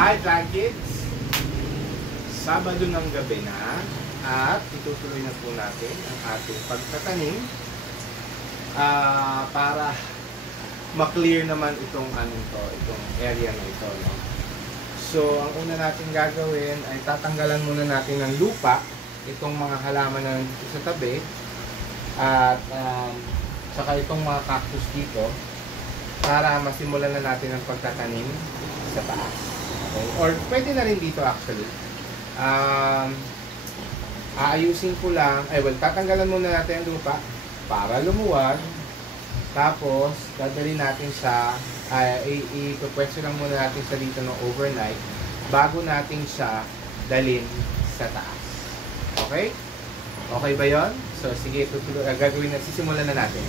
Hi Plan Kids! Sabado ng gabi na at itutuloy na po natin ang ating pagtatanim para ma-clear naman itong itong area na ito, no? So, ang una natin gagawin ay tatanggalan muna natin ng lupa itong mga halaman na nandito sa tabi at saka itong mga cactus dito para masimulan na natin ang pagtatanim sa taas. Okay? Or pwede na rin dito actually. Aayusin ko lang, tatanggalan muna natin ang lupa para lumuwag. Tapos, dadali natin sa, ipupwesto lang muna natin sa dito ng overnight bago natin siya dalhin sa taas. Okay? Okay ba yon? So, sige, gagawin na, sisimulan na natin.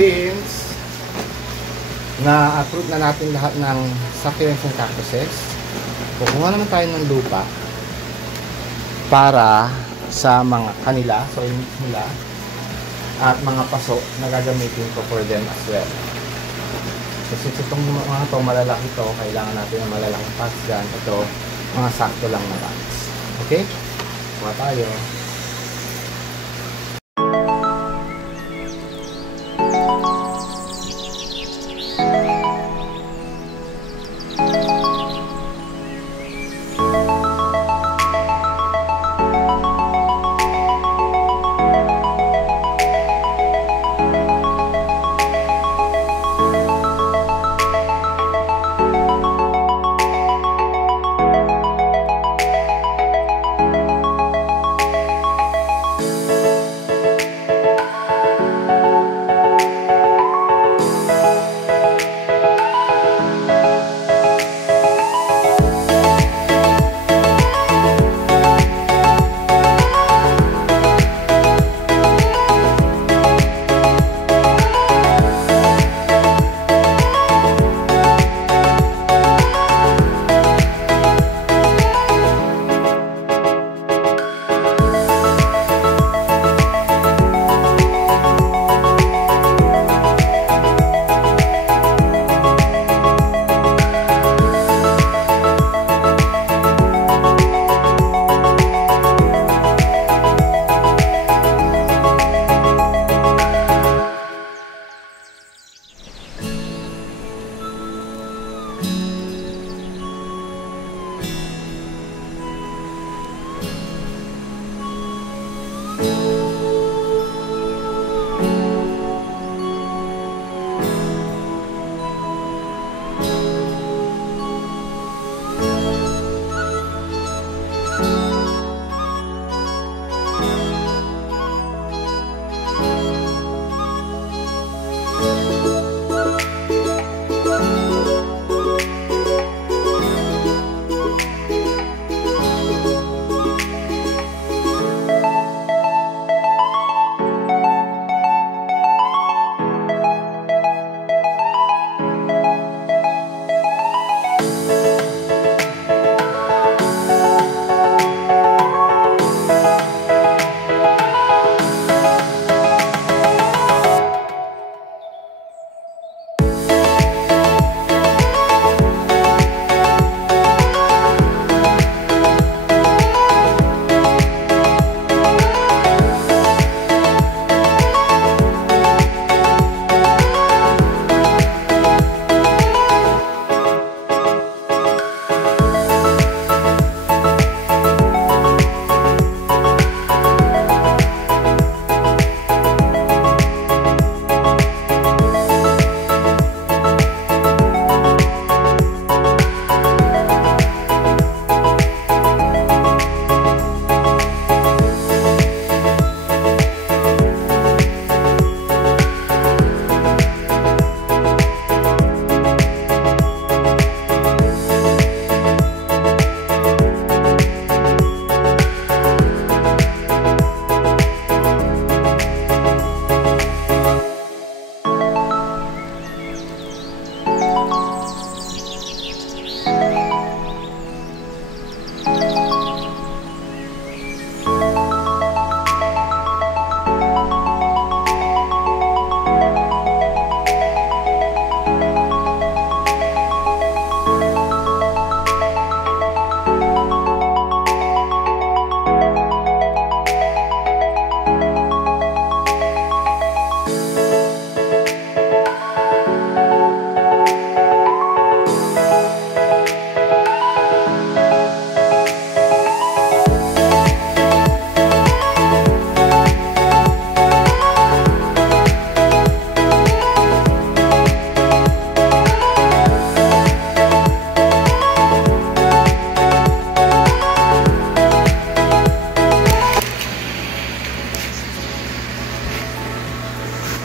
Since na-approve na natin lahat ng succulents and cactuses, kukuha naman tayo ng lupa para sa mga kanila, soil mix nila, at mga paso na gagamitin ko for them as well. So since itong mga ito malalaki ito, kailangan natin ng malalaking pots dyan. Ito, mga sakto lang na pots. Okay? Kuha tayo.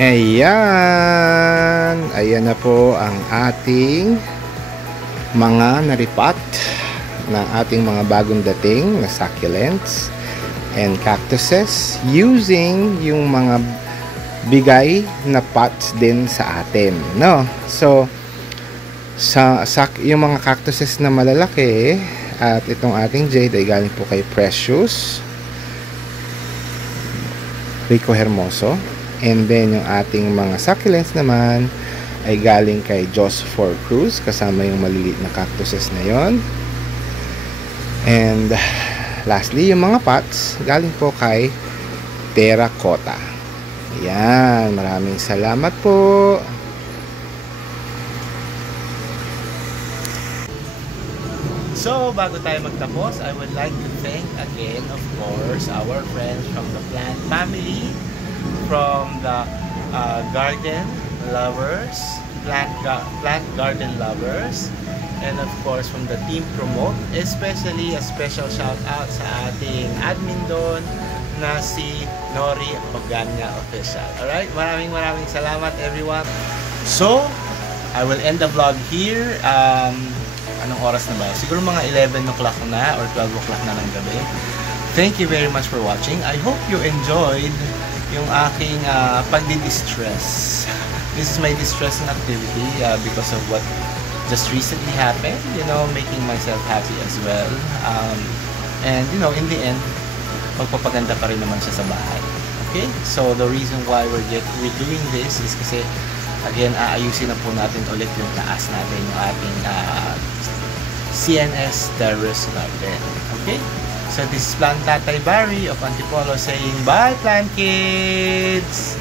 Ayan, ayan na po ang ating mga naripat na ating mga bagong dating na succulents and cactuses using yung mga bigay na pots din sa atin, no? So yung mga cactuses na malalaki at itong ating jade ay galing po kay Precious Rico Hermoso. And then yung ating mga succulents naman ay galing kay Joseph Cruz, kasama yung maliliit na cactuses na yon. And lastly, yung mga pots galing po kay Terracotta. Ayan, maraming salamat po. So, bago tayo magtapos, I would like to thank again, of course, our friends from the plant family, from the garden lovers, plant garden lovers, and of course from the team Promote, especially a special shout out sa ating admin doon na si Nori Oganya Official. Alright, maraming salamat everyone. So, I will end the vlog here. Anong oras na ba? Siguro mga 11 o'clock na or 12 o'clock na ng gabi. Thank you very much for watching. I hope you enjoyed yung aking pagdi-distress. This is my distressing activity because of what just recently happened, you know, making myself happy as well. And you know, in the end, magpapaganda pa rin naman siya sa bahay. Okay? So the reason why we're doing this is kasi again, aayusin na po natin ulit yung taas natin, yung ating CNS Terrace Garden. Okay? So this is Plant Tatay Barry of Antipolo saying bye, plant kids!